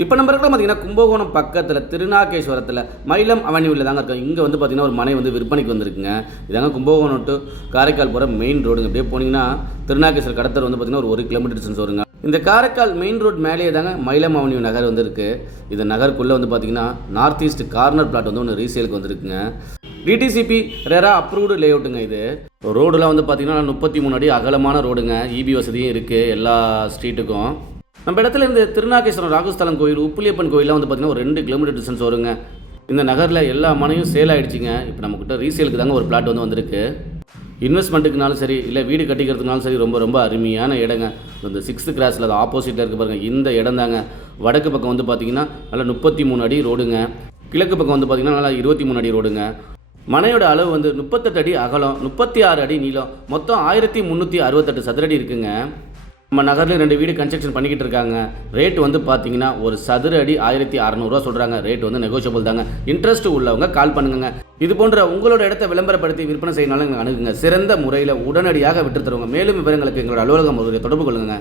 இப்போ நம்ம இருக்கிற பார்த்தீங்கன்னா கும்பகோணம் பக்கத்தில் திருநாகேஸ்வரத்தில் மயிலம் அவென்யூவில் தாங்க இருக்கோம். இங்கே வந்து பார்த்தீங்கன்னா ஒரு மனை வந்து விற்பனைக்கு வந்திருக்குங்க. இதாங்க கும்பகோணம் டு காரைக்கால் போகிற மெயின் ரோடுங்க. அப்படியே போனீங்கன்னா திருநாகேஸ்வரம் கடத்தர் வந்து பார்த்தீங்கன்னா ஒரு கிலோமீட்டர் டிஸ்டன்ஸ் வருங்க. இந்த காரைக்கால் மெயின் ரோட் மேலேயே தாங்க மயிலம் அவென்யூ நகர் வந்துருக்கு. இந்த நகருக்குள்ளே வந்து பார்த்தீங்கன்னா நார்த் ஈஸ்ட் கார்னர் பிளாட் வந்து ஒன்று ரீசேலுக்கு வந்திருக்குங்க. டிடிசிபி ரெரா அப்ரூவ்டு லே அவுட்டுங்க. இது ரோடுலாம் வந்து பார்த்தீங்கன்னா 33 அடி அகலமான ரோடுங்க. இபி வசதியும் இருக்குது எல்லா ஸ்ட்ரீட்டுக்கும். நம்ம இடத்துல இந்த திருநாகேஸ்வரம் ராகுஸ்தலம் கோயில், உப்புலியப்பன் கோயிலாம் வந்து பார்த்தீங்கன்னா ஒரு 2 கிலோமீட்டர் டிஸ்டன்ஸ் வருங்க. இந்த நகரில் எல்லா மனையும் சேல் ஆகிடுச்சிங்க. இப்போ நம்மக்கிட்ட ரீசேலுக்கு தாங்க ஒரு பிளாட் வந்து வந்திருக்கு. இன்வெஸ்ட்மெண்ட்டுக்குனாலும் சரி, இல்லை வீடு கட்டிக்கிறதுனாலும் சரி, ரொம்ப ரொம்ப அருமையான இடங்க. இந்த 6th கிராஸில் அது ஆப்போசிட்டில் இருக்குது பாருங்கள். இந்த இடம் தாங்க. வடக்கு பக்கம் வந்து பார்த்திங்கன்னா நல்லா 33 அடி ரோடுங்க. கிழக்கு பக்கம் வந்து பார்த்திங்கன்னா நல்லா 23 அடி ரோடுங்க. மனையோட அளவு வந்து 38 அடி அகலம், 36 அடி நீளம், மொத்தம் 1368 சதுரடி இருக்குங்க. நம்ம நகரில் 2 வீடு கன்ஸ்ட்ரக்ஷன் பண்ணிக்கிட்டு இருக்காங்க. ரேட் வந்து பார்த்தீங்கன்னா ஒரு சதுர அடி 1600 சொல்கிறாங்க. ரேட் வந்து நெகோஷியபிள் தாங்க. இன்ட்ரெஸ்ட் உள்ளவங்க கால் பண்ணுங்க. இது போன்ற உங்களோட இடத்தை விளம்பரப்படுத்தி விற்பனை செய்யனாலும் அணுகுங்க. சிறந்த முறையில் உடனடியாக விட்டு தருவாங்க. மேலும் விவரங்களுக்கு எங்களோட அலுவலகம் தொடர்பு கொள்ளுங்க.